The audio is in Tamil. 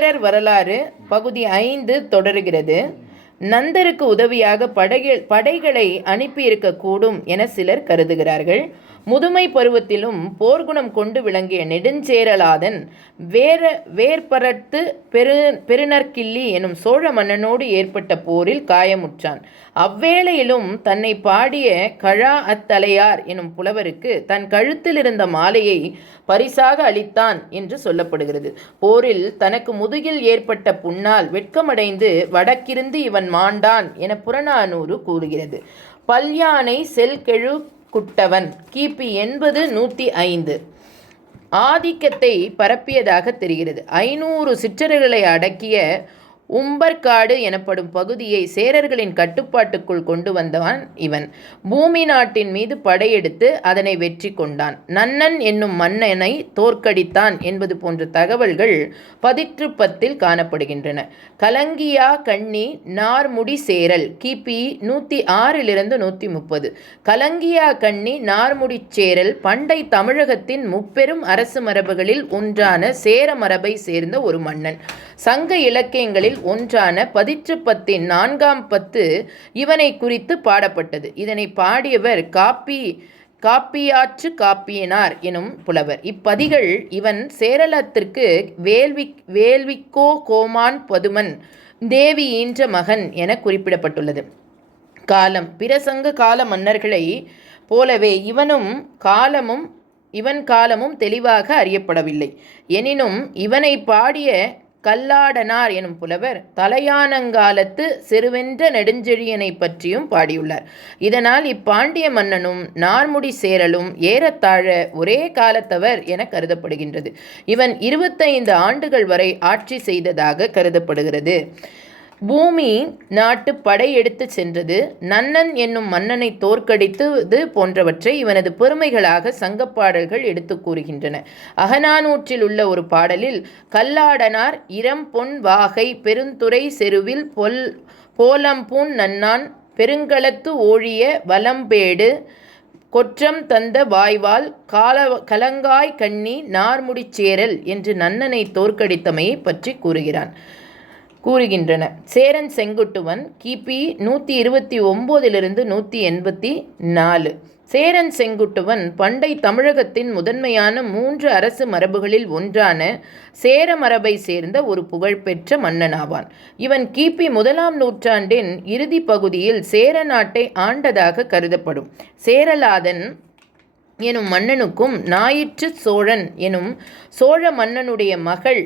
சேரர் வரலாறு பகுதி 5 தொடருகிறது. நந்தருக்கு உதவியாக படைகளை அனுப்பியிருக்கக்கூடும் என சிலர் கருதுகிறார்கள். முதுமை பருவத்திலும் போர்க்குணம் கொண்டு விளங்கிய நெடுஞ்சேரலாதன் வேற்பரத்து பெருநற்கிள்ளி எனும் சோழ மன்னனோடு ஏற்பட்ட போரில் காயமுற்றான். அவ்வேளையிலும் தன்னை பாடிய கழா அத்தலையார் எனும் புலவருக்கு தன் கழுத்தில் இருந்த மாலையை பரிசாக அளித்தான் என்று சொல்லப்படுகிறது. போரில் தனக்கு முதுகில் ஏற்பட்ட புண்ணால் வெட்கமடைந்து வடக்கிருந்து இவன் மாண்டான் என புறநானூறு கூறுகிறது. பல்யானை செல்கெழு குட்டவன் கிபி 80-105 ஆதிக்கத்தை பரப்பியதாக தெரிகிறது. 500 சிற்றர்களை அடக்கிய உம்பர்காடு எனப்படும் பகுதியை சேரர்களின் கட்டுப்பாட்டுக்குள் கொண்டு வந்தவன் இவன். பூமி நாட்டின் மீது படையெடுத்து அதனை வெற்றி கொண்டான். நன்னன் என்னும் மன்னனை தோற்கடித்தான் என்பது போன்ற தகவல்கள் பதிற்றுப்பத்தில் காணப்படுகின்றன. கலங்கியா கண்ணி நார்முடி சேரல் கிபி 106-130 கலங்கியா கண்ணி நார்முடி சேரல் பண்டை தமிழகத்தின் முப்பெரும் அரசு மரபுகளில் ஒன்றான சேர மரபை சேர்ந்த ஒரு மன்னன். சங்க இலக்கியங்களில் ஒன்றான பதிற்றுப்பத்தின் 4ஆம் பத்து இவனை குறித்து பாடப்பட்டது. இதனை பாடியவர் காப்பியாற்று காப்பியனார் எனும் புலவர். இப்பதிகள் இவன் சேரலத்திற்கு வேள்விக்கோ கோமான் பதுமன் தேவி ஈன்ற மகன் என குறிப்பிடப்பட்டுள்ளது. காலம் பிற சங்க கால மன்னர்களை போலவே இவன் காலமும் தெளிவாக அறியப்படவில்லை. எனினும் இவனை பாடிய கல்லாடனார் எனும் புலவர் தலையானங்காலத்து செருவென்ற நெடுஞ்செழியனை பற்றியும் பாடியுள்ளார். இதனால் இப்பாண்டிய மன்னனும் நார்முடி சேரலும் ஏறத்தாழ ஒரே காலத்தவர் என கருதப்படுகின்றது. இவன் 25 ஆண்டுகள் வரை ஆட்சி செய்ததாக கருதப்படுகிறது. பூமி நாட்டு படையெடுத்து சென்றது, நன்னன் என்னும் மன்னனை தோற்கடித்தது போன்றவற்றை இவனது பெருமைகளாக சங்கப்பாடல்கள் எடுத்து கூறுகின்றன. அகநானூற்றில் உள்ள ஒரு பாடலில் கல்லாடனார் இரம்பொன் வாகை பெருந்துறை செருவில் போலம்பூன் நன்னான் பெருங்களத்து ஓழிய வலம்பேடு கொற்றம் தந்த வாய்வால் கலங்காய் கண்ணி நார்முடிச் சேரல் என்று நன்னனை தோற்கடித்தமையை பற்றி கூறுகின்றன. சேரன் செங்குட்டுவன் கிபி 129-184 சேரன் செங்குட்டுவன் பண்டை தமிழகத்தின் முதன்மையான 3 அரசு மரபுகளில் ஒன்றான சேர மரபை சேர்ந்த ஒரு புகழ்பெற்ற மன்னனாவான். இவன் கிபி 1ஆம் நூற்றாண்டின் இறுதி பகுதியில் சேர நாட்டை ஆண்டதாக கருதப்படும். சேரலாதன் எனும் மன்னனுக்கும் ஞாயிற்று சோழன் எனும் சோழ மன்னனுடைய மகள்